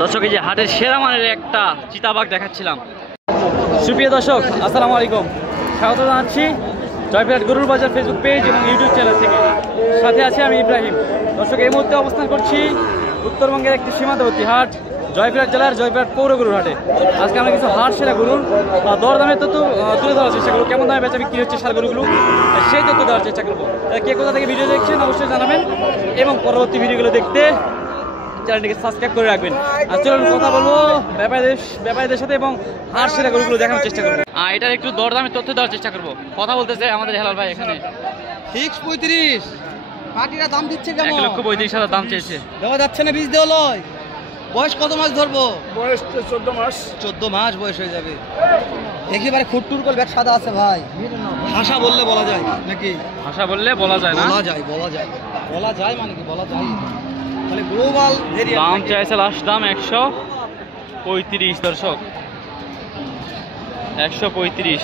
দর্শক এই যে হাটের সেরা মানের একটা চিতাবাঘ দেখাচ্ছিলাম। সুপ্রিয় দর্শক আসসালামু আলাইকুম, স্বাগত জানাচ্ছি জয়পুরহাট গরুর বাজার ফেসবুক পেজ এবং ইউটিউব চ্যানেল থেকে। সাথে আছে আমি ইব্রাহিম। দর্শক এই মুহূর্তে অবস্থান করছি উত্তরবঙ্গের একটি সীমান্তবর্তী হাট জয়পুরহাট জেলার জয়পুরহাট পৌর গরুর হাটে। আজকে আমরা কিছু হাট সেরা গরুর দরদামের তথ্য তুলে ধরার চেষ্টা করবো, কেমন দামে বেচা বিক্রি হচ্ছে সার গরুগুলো সেই তথ্য দেওয়ার চেষ্টা করবো। কে কোথা থেকে ভিডিও দেখছেন অবশ্যই জানাবেন এবং পরবর্তী ভিডিওগুলো দেখতে চ্যানেলটিকে সাবস্ক্রাইব করে রাখবেন। আর চলুন কথা বলবো ব্যাপারীদের সাথে এবং হাট সেরা গরুগুলো দেখানোর চেষ্টা করবো। এটার একটু দরদামের তথ্য দেওয়ার চেষ্টা করবো। কথা বলতেছে আমাদের হেলাল ভাই এখানে। ফিক্স 35 পাটিরা দাম দিচ্ছে কেমন? 1,35,000 দাম চেয়েছে। দেওয়া যাচ্ছে না, বীজ দেওয়া লয়। বয়স কত মাস ধরবো? বয়স 14 মাস। 14 মাস বয়স হয়ে যাবে। একেবারে খুট্টুর কল ব্যাগ সাদা আছে ভাই। ভাষা বললে বলা যায় নাকি? ভাষা বললে বলা যায় না? বলা যায় মানে কি বলা যায়? তাহলে গ্লোবাল দাম চাইছে লাস্ট দাম 135 দর্শক, 135।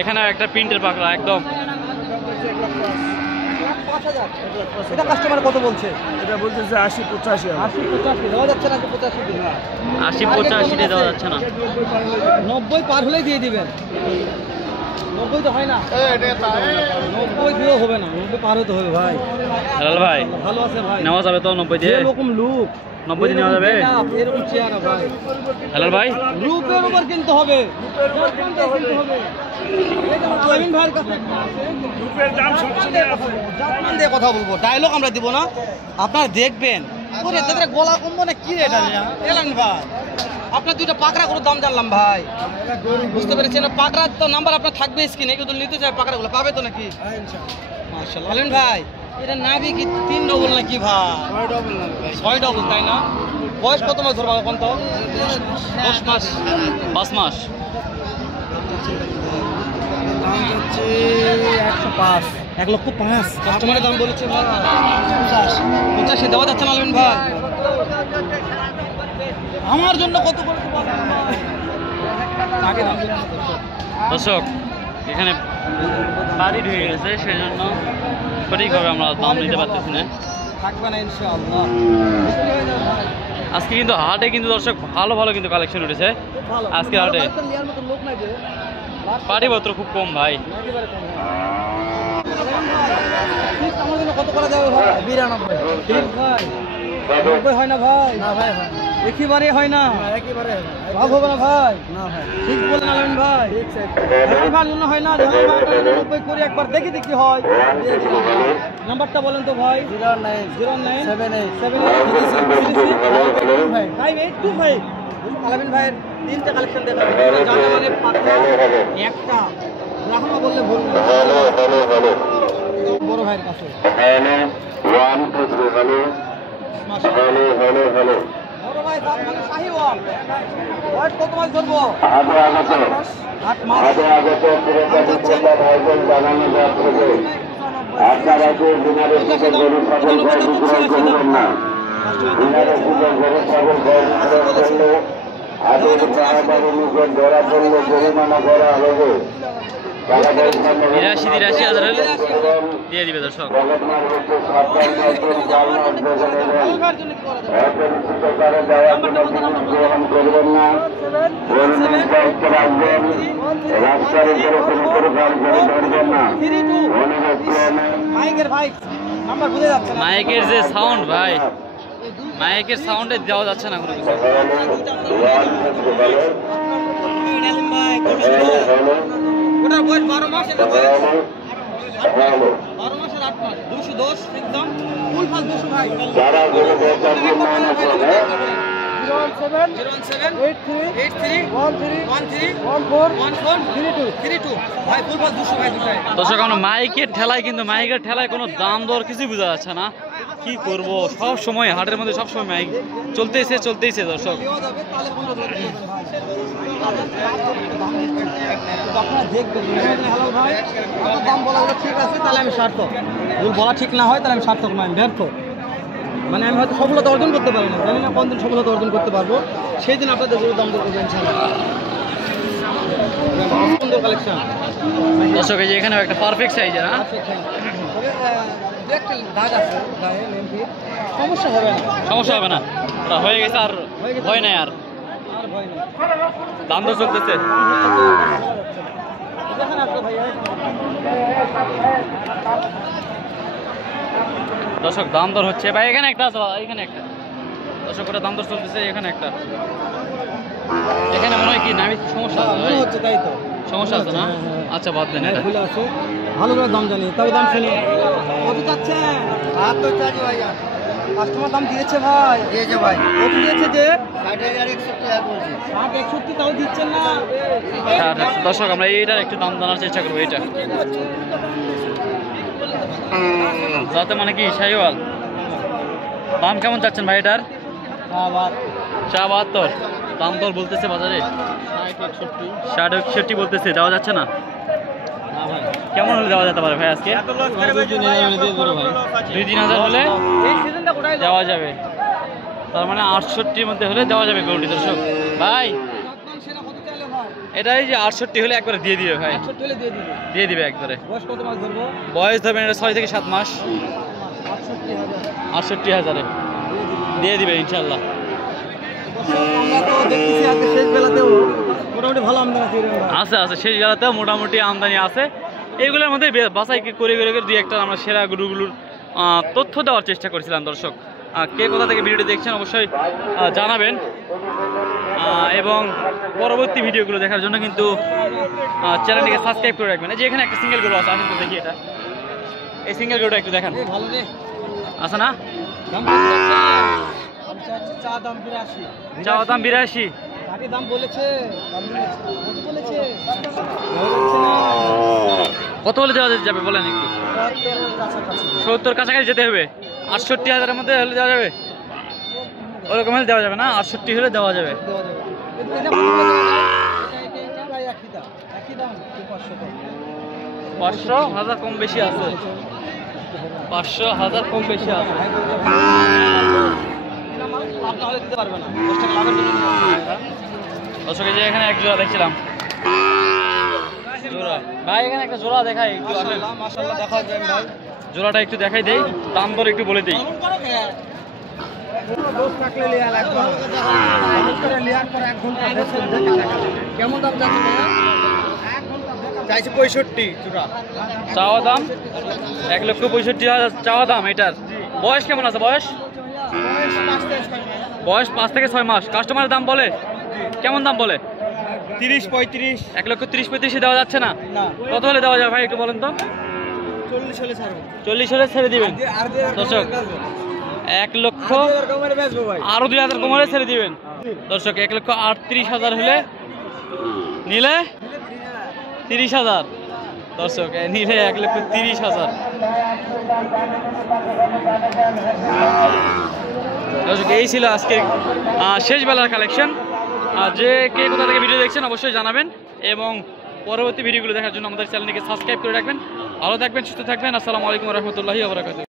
এখানে একটা প্রিন্টের পাকড়া একদম। এটা কাস্টমার কত বলছে? এটা বলতেছে 80-85। 80-85 দেওয়া যাচ্ছে না, 85 না। 80-85 দেওয়া যাচ্ছে না। 90 পার হলেই দিয়ে দিবেন। 90 তো হয় না, 90 দিয়েও হবে না, 90 পার হতে হবে ভাই। হেলাল ভাই ভালো আছে ভাই, নেওয়া যাবে তো 90 দিয়ে? এরকম লুক 90 দিয়ে নেওয়া যাবে? এরকম চেহারা ভাই হেলাল ভাই, রূপের উপর কিনতে হবে, আলামিন ভাইয়ের কাছে রূপের দাম সবচেয়ে আছে। জাতমান দিয়ে কথা বলবো, ডায়লগ আমরা দিব না, আপনারা দেখবেন। ওরে তাদের গলা কমবো না কি রে এটা? আলামিন ভাই আপনার দুইটা পাকড়া করে দাম জানলাম ভাই, বুঝতে পেরেছেন? পাকড়া তো নাম্বার আপনার থাকবে স্ক্রিনে, কেউ নিতে চায় পাকড়াগুলো পাবে তো নাকি? মাশাআল্লাহ। আলামিন ভাই এটা নাভি কি 3 ডবল নাকি ভাই? 6 ডবল তাই না? বয়স কত মাস ধরবা এখন? তো 10 মাস 5 মাস। দাম হচ্ছে 105, 1,05,000 কাস্টমারের দাম বলেছে 85 দেওয়া যাচ্ছে না আলামিন ভাই? আমার জন্য কত করে আগে দাম দিলেন দর্শক এখানে বাড়ি ঢুকে গেছে, সেই জন্য সঠিকভাবে আমরা দাম নিতে পারতেছি না। থাকবে না ইনশাআল্লাহ। আজকে কিন্তু হাটে কিন্তু দর্শক ভালো ভালো কিন্তু কালেকশন উঠেছে আজকে হাটে। পাটিপত্র খুব কম ভাই। আমার জন্য কত করা যাবে ভাই? 92 ঠিক ভাই? 90 হয় না ভাই? না ভাই, একেবারে হয় না, একেবারে লাভ হবে না ভাই। না ভাই ঠিক বলেন আলামিন ভাই, আলামিন ভাইয়ের জন্য হয় না। 90 করে একবার দেখি কি হয়। নাম্বারটা বলেন তো ভাই। 0978785625 আলামিন ভাইয়ের 3টা কালেকশন দেখাবেন, জানা মানে পাতলা একটা রাহমা বললে ভুল না। বড় ভাইয়ের কাছে বড় ভাই দাম মানে শাহিওয়াল। বয়স কত মাস ধরবো? 8 মাস। বিরাশি 83,000 হলে দিয়ে দিবে দর্শক। মাইকের যে সাউন্ড ভাই, মাইকের সাউন্ডে দেওয়া যাচ্ছে না কোনো কিছু। ওটার বয়স 12 মাস, এটা বয়স 12 মাসের 8 মাস। 210 একদম ফুল ফাল 200 ভাই। 07831313132 ভাই ফুল ফাল 200 ভাই দুটাই। দর্শক আমরা মাইকের ঠেলায় কিন্তু মাইকের ঠেলায় কোনো দাম দর কিছুই বোঝা যাচ্ছে না। কি করব, সব সময় হাটের মধ্যে সব সময় মাইক চলতেইছে দর্শক। আপনারা দেখবেন হ্যালো ভাই, আমার দাম বলা ঠিক আছে তাহলে আমি সার্থক, যদি বলা ঠিক না হয় তাহলে আমি সার্থক নয়, ব্যর্থ। মানে আমি হয়তো সফলতা অর্জন করতে পারি না, জানি না কোনদিন সফলতা অর্জন করতে পারবো, সেই দিন আপনাদের দাম দর করবেন সুন্দর কালেকশন। দর্শক এই যে এখানে একটা পারফেক্ট সাইজ না, দাগ আছে গায়ে, সমস্যা হবে না, সমস্যা হবে না, ওটা হয়ে গেছে আর ভয় নাই আর আর ভয় নেই। দাম তো চলতেছে। দেখেন আসলে ভাইয়া দর্শক দাম দর হচ্ছে ভাই, এখানে একটা আছে, এখানে একটা দর্শক করে দাম দর চলতেছে, এখানে একটা, এখানে মনে হয় কি নামি সমস্যা আছে ভাই? মনে হচ্ছে তাই তো সমস্যা আছে না? আচ্ছা বাদ দেন এটা। খুলে আছে ভালো করে দাম জানি তবে দাম শুনি কত চাচ্ছেন? আর তো চাচ্ছি ভাইয়া কাস্টমার দাম দিয়েছে ভাই, দিয়েছে ভাই, কত দিয়েছে যে 60,160 বলছি, 60-61 তাও দিচ্ছেন না। দর্শক আমরা এইটার একটু দাম জানার চেষ্টা করবো, এইটা যাতে মানে কি শাহিওয়াল দাম কেমন চাচ্ছেন ভাই এটার? 72 দাম দর বলতেছে বাজারে, 60-61 বলতেছে, দেওয়া যাচ্ছে না? কেমন হলে দেওয়া যেতে পারে ভাই আজকে? 2-3 হাজার হলে দেওয়া যাবে, তার মানে 68-র মধ্যে হলে দেওয়া যাবে গরুটি। দর্শক ভাই এটাই যে 68 হলে একবারে দিয়ে দিবে ভাই, দিয়ে দিবে একবারে। বয়স ধরবেন এটা 6 থেকে 7 মাস, 68,000-এ দিয়ে দিবে ইনশাল্লাহ। শেষ বেলাতেও মোটামুটি ভালো আমদানি আছে আছে, শেষ বেলাতেও মোটামুটি আমদানি আছে। এইগুলোর মধ্যে বাছাই করে করে দুই একটা আমরা সেরা গরুগুলোর তথ্য দেওয়ার চেষ্টা করেছিলাম। দর্শক কে কোথা থেকে ভিডিওটি দেখছেন অবশ্যই জানাবেন, এবং পরবর্তী ভিডিওগুলো দেখার জন্য কিন্তু চ্যানেলটিকে সাবস্ক্রাইব করে রাখবেন। এই যে এখানে একটা সিঙ্গেল গরু আছে, আসেন তো দেখি এটা, এই সিঙ্গেল গরুটা একটু দেখান, ভালো রে আছে না? চা দাম 82, চাওয়া দাম 82, কাটি দাম বলেছে, কত বলেছে? কত হলে দেওয়া যাবে বলেন একটু? 70 কাছাকাছি যেতে হবে, 68,000-এর মধ্যে হলে দেওয়া যাবে? ওরকম হলে দেওয়া যাবে না, 68 হলে দেওয়া যাবে। 500,000 কম বেশি আছে, 500,000 কম বেশি আছে। দিতে পারবে না, 10 টাকা লাভের জন্য দর্শক এই যে এখানে এক জোড়া দেখছিলাম, জোড়া ভাই এখানে একটা জোড়া দেখাই একটু, আসেন মাশাআল্লাহ দেখা যায় ভাই, জোড়াটা একটু দেখাই দেই, দাম দর একটু বলে দিই। কেমন দাম যাচ্ছে ভাইয়া? চাইছে 65 চূড়া, চাওয়া দাম 1,65,000 চাওয়া দাম। এটার বয়স কেমন আছে? বয়স 5 থেকে 6 মাস। কাস্টমারের দাম বলে কেমন দাম বলে? 30-35, 1,30,000-35,000 দেওয়া যাচ্ছে না? কত হলে দেওয়া যাবে ভাই একটু বলেন তো? 40 হলে ছাড়বো, 40 হলে ছেড়ে দিবেন। আর দর্শক 1 লক্ষ আরো 2,000 কম হলে ছেড়ে দিবেন। দর্শক 1,38,000 হলে নিলে 30,000। দর্শক নিলে 1,30,000। দর্শক এই ছিল আজকে শেষ বেলার কালেকশন। যে কে কোথা থেকে ভিডিও দেখছেন অবশ্যই জানাবেন, এবং পরবর্তী ভিডিওগুলো দেখার জন্য আমাদের চ্যানেলটিকে সাবস্ক্রাইব করে রাখবেন। ভালো থাকবেন, সুস্থ থাকবেন। আসসালামু আলাইকুম ওয়া রাহমাতুল্লাহি ওয়া বারাকাতুহু।